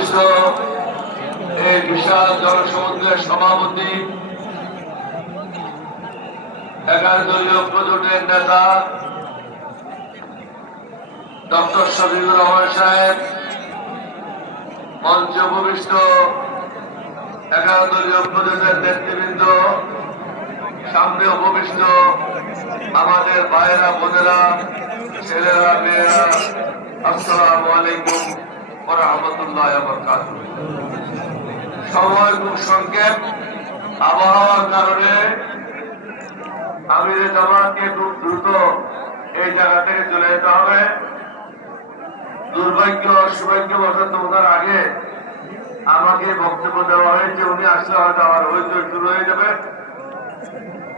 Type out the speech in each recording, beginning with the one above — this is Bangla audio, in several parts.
ভূমিষ্ঠ এই বিশাল জনসমুদ্রের সভাপতি, 11 দলীয় প্রজোটের নেতা ডক্টর শফিকুর রহমান সাহেব, মঞ্চে ভূমিষ্ঠ 11 দলীয় প্রজোটের নেতৃবৃন্দ, সামনে উপবিষ্ট আমাদের ভাইয়েরা, বোনেরা, ছেলেরা, মেয়েরা, আসসালামু আলাইকুম ওয়া রাহমাতুল্লাহি ওয়া বারাকাতুহু। সময় খুব সংক্ষেপ, আবহাওয়ার কারণে আমিরে জামাতকে খুব দ্রুত এই জায়গা থেকে চলে যেতে হবে। সৌভাগ্যবশত ওনার আগে আমাকে বক্তব্য দেওয়া হয়েছে, উনি আসলে হয়তো আবার হইচই শুরু হয়ে যাবে।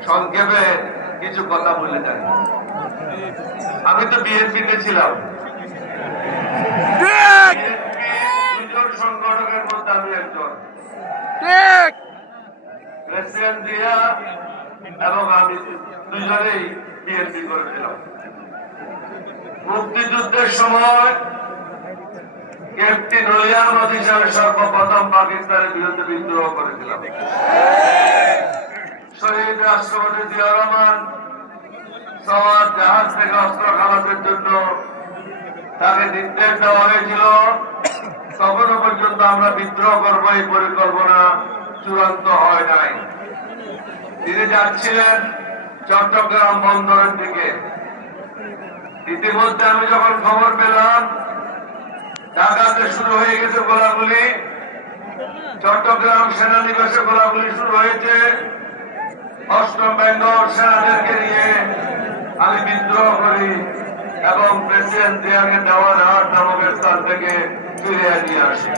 সংক্ষেপে কিছু কথা বলে যাই। আমি তো বিএনপিতে ছিলাম, দুজন সংগঠকের মধ্যে আমি একজন, প্রেসিডেন্ট জিয়া এবং আমি দুজনেই বিএনপি করেছিলাম। মুক্তিযুদ্ধের সময় ক্যাপ্টেন ওলিয়ার হিসাবে সর্বপ্রথম পাকিস্তানের বিরুদ্ধে বিদ্রোহ করেছিলাম। শহীদ রাষ্ট্রপতি জিয়াউর রহমান সওয়ার জাহাজ থেকে অস্ত্র খালাসের জন্য তাকে নির্দেশ দেওয়া হয়েছিল। তখনও পর্যন্ত আমরা বিদ্রোহ করবো এই পরিকল্পনা চূড়ান্ত হয় নাই। তিনি যাচ্ছিলেন চট্টগ্রাম বন্দরের দিকে। ইতিমধ্যে আমি যখন খবর পেলাম ঢাকাতে শুরু হয়ে গেছে গোলাগুলি, চট্টগ্রাম সেনানিবাসে গোলাগুলি শুরু হয়েছে, অষ্টম বেঙ্গল সেনাদেরকে নিয়ে আমি বিদ্রোহ করি এবং প্রেসিডেন্ট জিয়াকে দেওয়ার নামক স্থান থেকে ফিরে নিয়ে আসি।